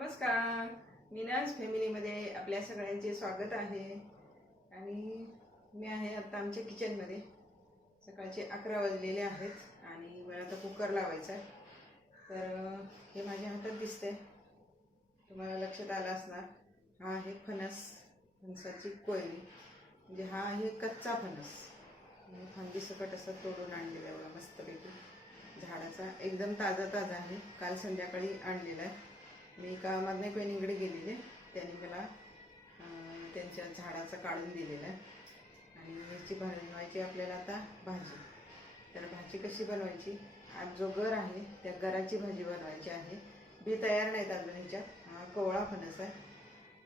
नमस्कार. मीनाज फॅमिलीमध्ये आपल्या सगळ्यांचे स्वागत आहे. आणि मी आहे आता आमच्या किचनमध्ये. सकाळचे अकरा वाजलेले आहेत आणि मला आता कुकर लावायचा आहे. तर हे माझ्या हातात दिसतंय. तुम्हाला लक्षात आलं असणार हा आहे फणस फणसाची कोयली. म्हणजे हा आहे कच्चा फणस. आणि फांदी सकट असं तोडून आणलेला आहे मस्तपैकी. झाडाचा एकदम ताजा ताजा आहे. काल संध्याकाळी आणलेला आहे. मी एका नाही बहिणीकडे गेलेले. त्यांनी मला त्यांच्या झाडाचं काढून दिलेलं आहे. आणि मिरची बनवायची आपल्याला आता भाजी. तर भाजी कशी बनवायची? आज जो गर आहे त्या गराची भाजी बनवायची आहे. बी तयार नाहीत अजून ह्याच्यात. कोवळा फणस आहे.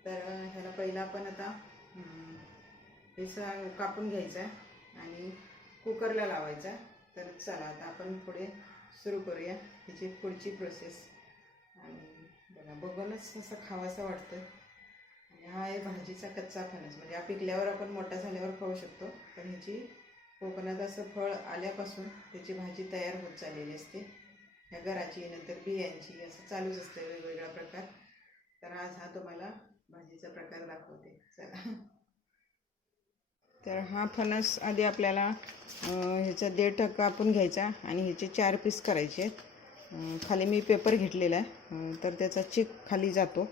तर ह्याला पहिला आपण आता हे कापून घ्यायचा आहे. आणि कुकरला लावायचा तर चला आता आपण पुढे सुरू करूया. ह्याची पुढची प्रोसेस बघूनच असं खावासा वाटतं आणि हा आहे भाजीचा कच्चा फणस म्हणजे हा पिकल्यावर आपण मोठा झाल्यावर खाऊ शकतो. पण ह्याची कोकणात असं फळ आल्यापासून त्याची भाजी तयार होत चाललेली असते. ह्या घराची नंतर बियांची असं चालूच असतं वेगवेगळा प्रकार. तर आज हा तुम्हाला भाजीचा प्रकार दाखवते. चला. तर हा फणस आधी आपल्याला ह्याचा देठ कापून घ्यायचा आणि ह्याचे चार पीस करायचे आहेत. खाली मी पेपर घेतलेला आहे. तर त्याचा चिक खाली जातो.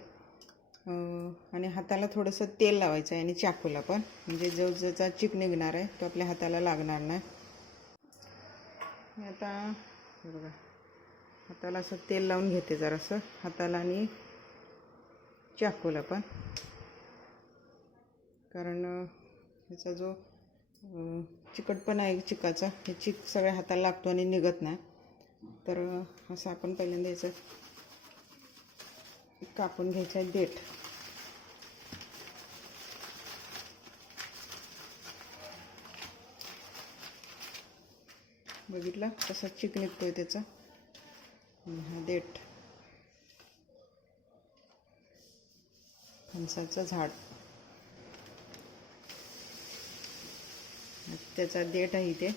आणि हाताला थोडंसं तेल लावायचं आहे आणि चाकूला पण. म्हणजे जो ज्याचा चिक निघणार आहे तो आपल्या हाताला लागणार नाही. आता बघा. हाताला असं तेल लावून घेते जरासं. हाताला आणि चाकूला पण. कारण ह्याचा जो चिकटपणा आहे चिकाचा हे चिक सगळ्या हाताला लागतो आणि निघत नाही. तर असं आपण पहिल्यांदा याचं कापून घ्यायचं आहे देठ बघितला? कसा चिक निघतोय त्याचा? हा देठ फणसाचं झाड. त्याचा देठ आहे इथे.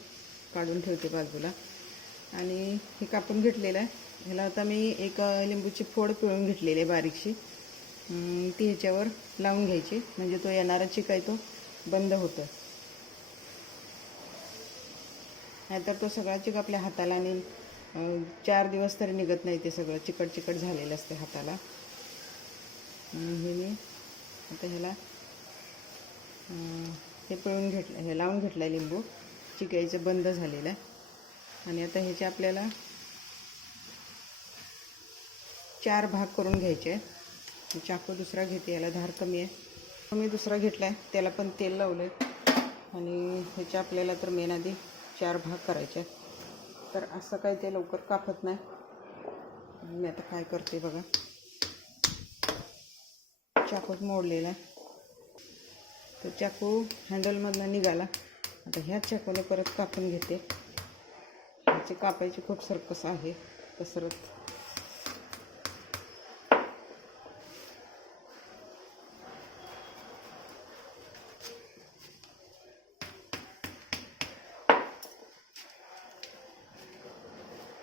काढून ठेवते बाजूला. आणि हे कापून घेतलेलं आहे. ह्याला आता मी एक लिंबूची फोड पिळून घेतलेली आहे बारीकशी. ती ह्याच्यावर लावून घ्यायची. म्हणजे तो येणारा चिक आहे तो बंद होतो नाहीतर तो सगळा चिक आपल्या हाताला आणि चार दिवस तरी निघत नाही ते सगळं. चिकट चिकट झालेलं असते हाताला. हे मी आता ह्याला हे पिळून घेतलं हे लावून घेतलं आहे लिंबू. चिकायचं बंद झालेलं आहे. आणि आता ह्याचे आपल्याला चार भाग करून घ्यायचे आहेत. चाकू दुसरा घेते याला धार कमी आहे. मी दुसरा घेतला आहे त्याला पण तेल लावलं आहे आणि ह्याच्या आपल्याला तर मेन आधी चार भाग करायचे आहेत. तर असं काही ते लवकर कापत नाही. मी आता काय करते बघा. चाकूच मोडलेला आहे. तर चाकू हँडलमधला निघाला. आता ह्याच चाकूला परत कापून घेते. कापायची कापायची खूप सर्कस आहे. कसरत.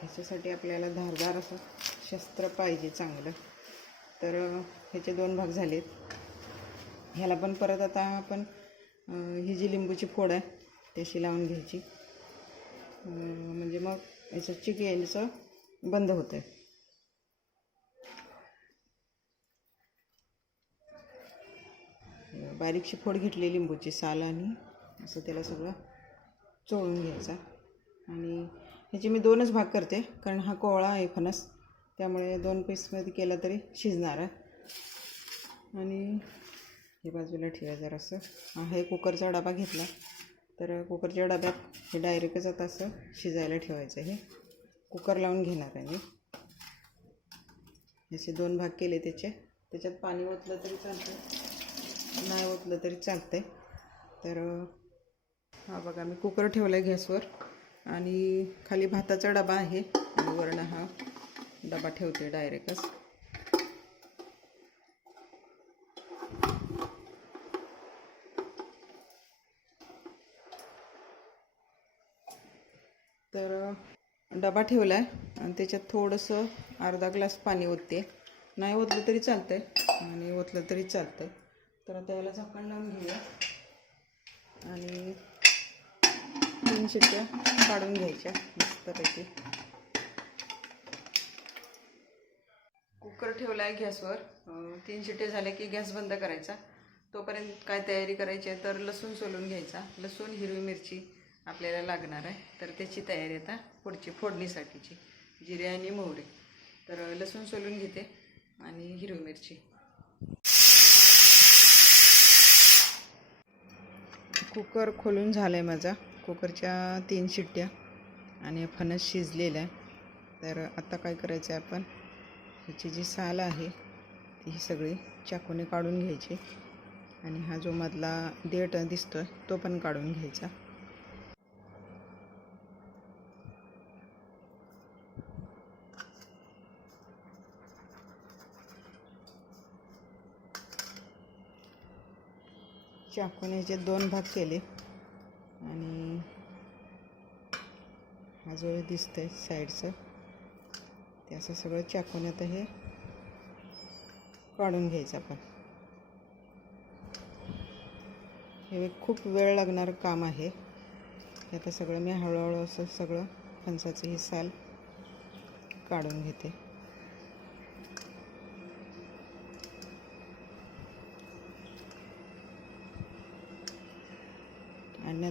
ह्याच्यासाठी आपल्याला धारदार असं शस्त्र पाहिजे चांगलं. तर ह्याचे दोन भाग झालेत. ह्याला पण परत आता आपण ही जी लिंबूची फोड आहे त्याशी लावून घ्यायची. म्हणजे मग याचं चिक यायचं बंद होतं आहे बारीकशी फोड घेतली लिंबूची साल आणि असं त्याला सगळं चोळून घ्यायचा. आणि ह्याचे मी दोनच भाग करते कारण हा कोवळा आहे फणस त्यामुळे दोन पीसमध्ये केला तरी शिजणार आहे. आणि हे बाजूला ठेवा जरासं. हा हे कुकरचा डबा घेतला. तर कुकरच्या डब्यात हे डायरेक्टच आता असं शिजायला ठेवायचं हे कुकर लावून घेणार आहे मी. असे दोन भाग केले त्याचे. त्याच्यात पाणी ओतलं तरी चालतं नाही ओतलं तरी चालतंय. तर हा बघा मी कुकर ठेवला आहे गॅसवर. आणि खाली भाताचा डबा आहे. आणि हा डबा ठेवते डायरेक्टच. तर डबा ठेवला आहे आणि त्याच्यात थोडंसं अर्धा ग्लास पाणी ओतते. नाही ओतलं तरी चालतंय आणि ओतलं तरी चालतंय. तर आता याला झाकण लावून घेऊया. आणि तीन शिट्ट्या काढून घ्यायच्या मस्तपैकी. कुकर ठेवला आहे गॅसवर तीन शिट्टे झाले की गॅस बंद करायचा. तोपर्यंत काय तयारी करायची आहे तर लसूण सोलून घ्यायचा. लसूण हिरवी मिरची आपल्याला लागणार आहे. तर त्याची तयारी आता पुढची फोडणीसाठीची जिरे आणि मोहरे. तर लसूण सोलून घेते आणि हिरवी मिरची. कुकर खोलून झाला आहे माझा. कुकरच्या तीन शिट्ट्या आणि फणस शिजलेला आहे. तर आता काय करायचं आहे आपण? ह्याची जी साल आहे ती ही सगळी चाकूने काढून घ्यायची. आणि हा जो मधला देठ दिसतो आहे तो पण काढून घ्यायचा. चाकूने ह्याचे दोन भाग केले. आणि हा जो दिसतंय साईडचं ते असं सगळं चाकून आता हे काढून घ्यायचं आपण. हे खूप वेळ लागणारं काम आहे. हे आता सगळं मी हळूहळू असं सगळं फणसाचं हे साल काढून घेते.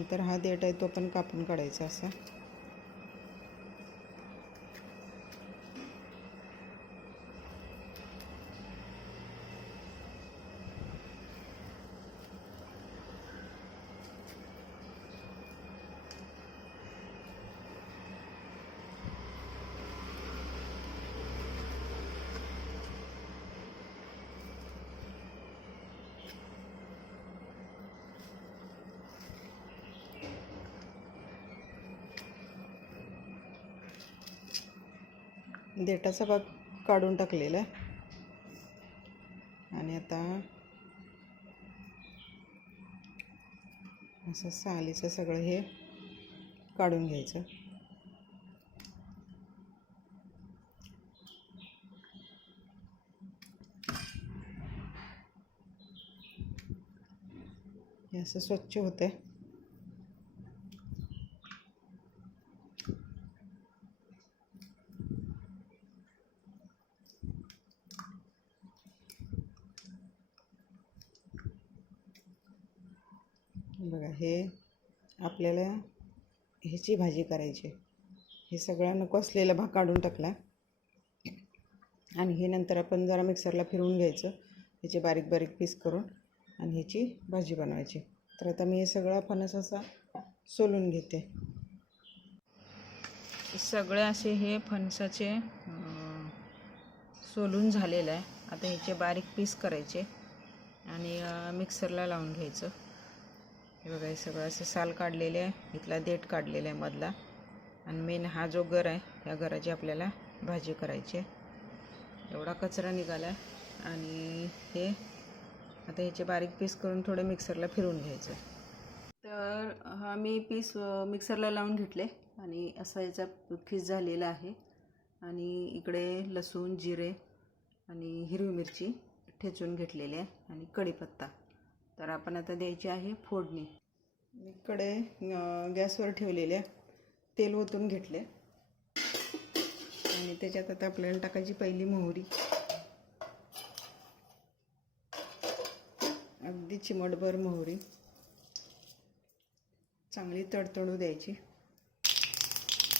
आणि हा देठ आहे तो पण कापून काढायचा असा. देठाचा भाग काढून टाकलेला आहे. आणि आता असं सालीचं सगळं हे काढून घ्यायचं. हे असं स्वच्छ होतंय बघा हे आपल्याला ह्याची भाजी करायची. हे सगळं नको असलेला भाग काढून टाकला. आणि हे नंतर आपण जरा मिक्सरला फिरवून घ्यायचं. ह्याचे बारीक बारीक पीस करून आणि ह्याची भाजी बनवायची. तर आता मी हे सगळा फणस असा सोलून घेते. सगळे असे हे फणसाचे सोलून झालेलं आहे. आता ह्याचे बारीक पीस करायचे आणि मिक्सरला लावून घ्यायचं. हे बघा हे सगळं असं साल काढलेले आहे. इथला देठ काढलेला आहे मधला. आणि मेन हा जो गर आहे या गराची आपल्याला भाजी करायची आहे. एवढा कचरा निघाला आहे. आणि हे आता ह्याचे बारीक पीस करून थोडं मिक्सरला फिरवून घ्यायचं तर हा मी पीस मिक्सरला लावून घेतले. आणि असा याचा खीस झालेला आहे. आणि इकडे लसूण जिरे आणि हिरवी मिरची ठेचून घेतलेली आहे. आणि कढीपत्ता. तर आपण आता द्यायची आहे फोडणी. इकडे गॅसवर ठेवलेल्या तेल ओतून घेतले. आणि त्याच्यात आता आपल्याला टाकायची पहिली मोहरी. अगदी चिमटभर मोहरी. चांगली तडतडू द्यायची.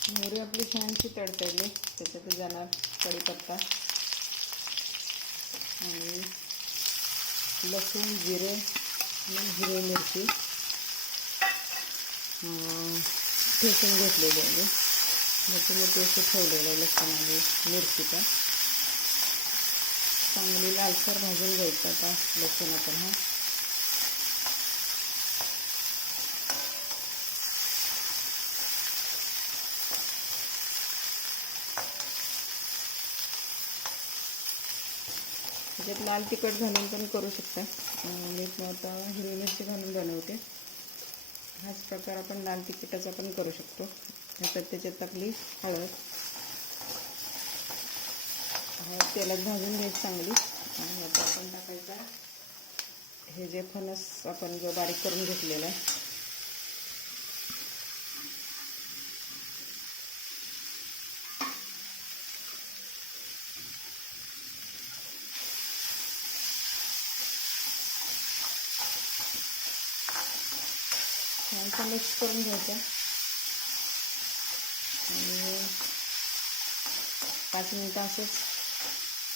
मोहरी आपली छानशी तडतडली. त्याच्यात जाणार कढीपत्ता. आणि लसूण जिरे हिरवी मिरची. ठेचून घेतलेली आहे मोठी मोठी असे ठेवलेलं आहे लसूण मिरचीचा. चांगली लालसर भाजून घ्यायचं आता लसूण आपण हा. त्याच्यात लाल तिखट घालून पण करू शकता. मी म्हणजे आता हिरवी मिरची घालून बनवते. हाच प्रकार आपण लाल तिखटाचा पण करू शकतो. नंतर त्याच्यात टाकली हळद. हळद तेलात भाजून घ्यायची चांगली. आणि आता आपण टाकायचा हे जे फणस आपण जो बारीक करून घेतलेला आहे मिक्स करून घ्यायचा आणि पाच मिनटं असंच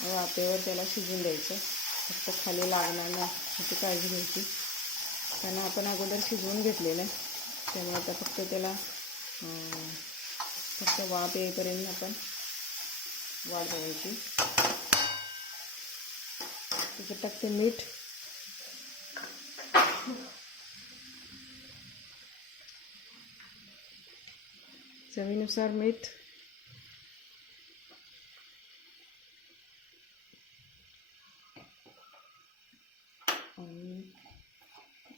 वाफेवर त्याला शिजून द्यायचं. फक्त खाली लागणार नाही ह्याची काळजी घ्यायची. कारण आपण अगोदर शिजवून घेतलेलं आहे. त्यामुळे आता फक्त त्याला फक्त वाफ येईपर्यंत आपण वाढ बघायची त्याच्यात टाकते मीठ चवीनुसार मीठ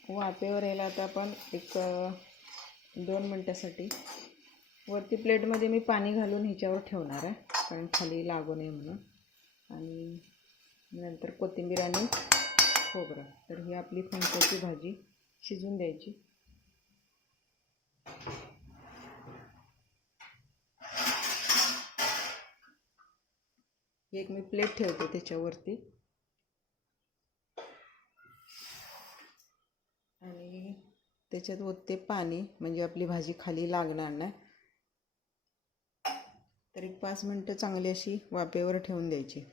वाफेवर यायला आता आपण एक दोन मिनटासाठी. वरती प्लेटमध्ये मी पाणी घालून ह्याच्यावर ठेवणार आहे कारण खाली लागू नये म्हणून. आणि नंतर कोथिंबीर आणि खोबरं. तर ही आपली फणसाची भाजी शिजून द्यायची. एक मी प्लेट ठेवते त्याच्यावरती. आणि त्याच्यात ओतते पाणी म्हणजे आपली भाजी खाली लागणार नाही. तर एक पाच मिनटं चांगली अशी वाफेवर ठेवून द्यायची.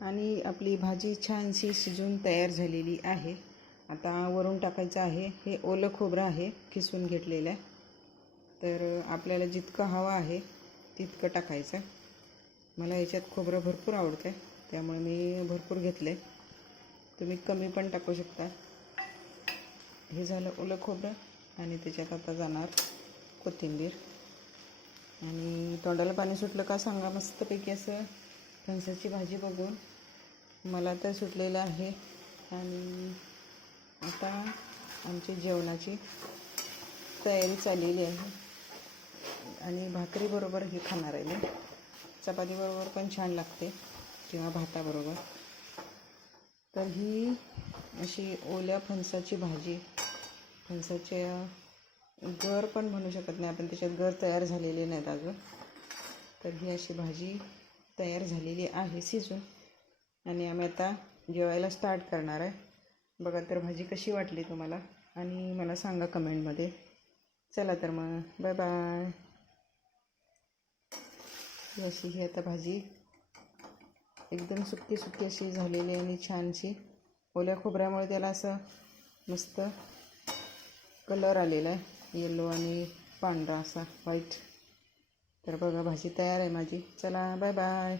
आणि आपली भाजी छानशी शिजून तयार झालेली आहे. आता वरून टाकायचं आहे. हे ओलं खोबरं आहे किसून घेतलेलं आहे. तर आपल्याला जितकं हवं आहे तितकं टाकायचं. मला याच्यात खोबरं भरपूर आवडतं आहे त्यामुळे मी भरपूर घेतलं. आहे तुम्ही कमी पण टाकू शकता. हे झालं ओलं खोबरं आणि त्याच्यात आता जाणार कोथिंबीर. आणि तोंडाला पाणी सुटलं का सांगा मस्तपैकी असं फणसाची भाजी बघून. मला तर सुटलेलं आहे. आणि आता आमची जेवणाची तयारी चाललेली आहे. आणि भाकरीबरोबर हे खाणार आहे मी. चपातीबरोबर पण छान लागते किंवा भाताबरोबर. तर ही अशी ओल्या फणसाची भाजी. फणसाचे गर पण म्हणू शकत नाही आपण त्याच्यात गर तयार झालेले नाहीत अजून. तर ही अशी भाजी तयार झालेली आहे शिजून. आणि आम्ही आता जेवायला स्टार्ट करणार आहे. बघा तर भाजी कशी वाटली तुम्हाला आणि मला सांगा कमेंटमध्ये चला तर मग बाय बाय ही अशी ही आता भाजी. एकदम सुकी सुकी अशी झालेली आणि छानशी. ओल्या खोबऱ्यामुळे त्याला असं मस्त कलर आलेला आहे. येलो आणि पांढरा असा व्हाईट तर बघा भाजी तयार आहे माझी. चला बाय बाय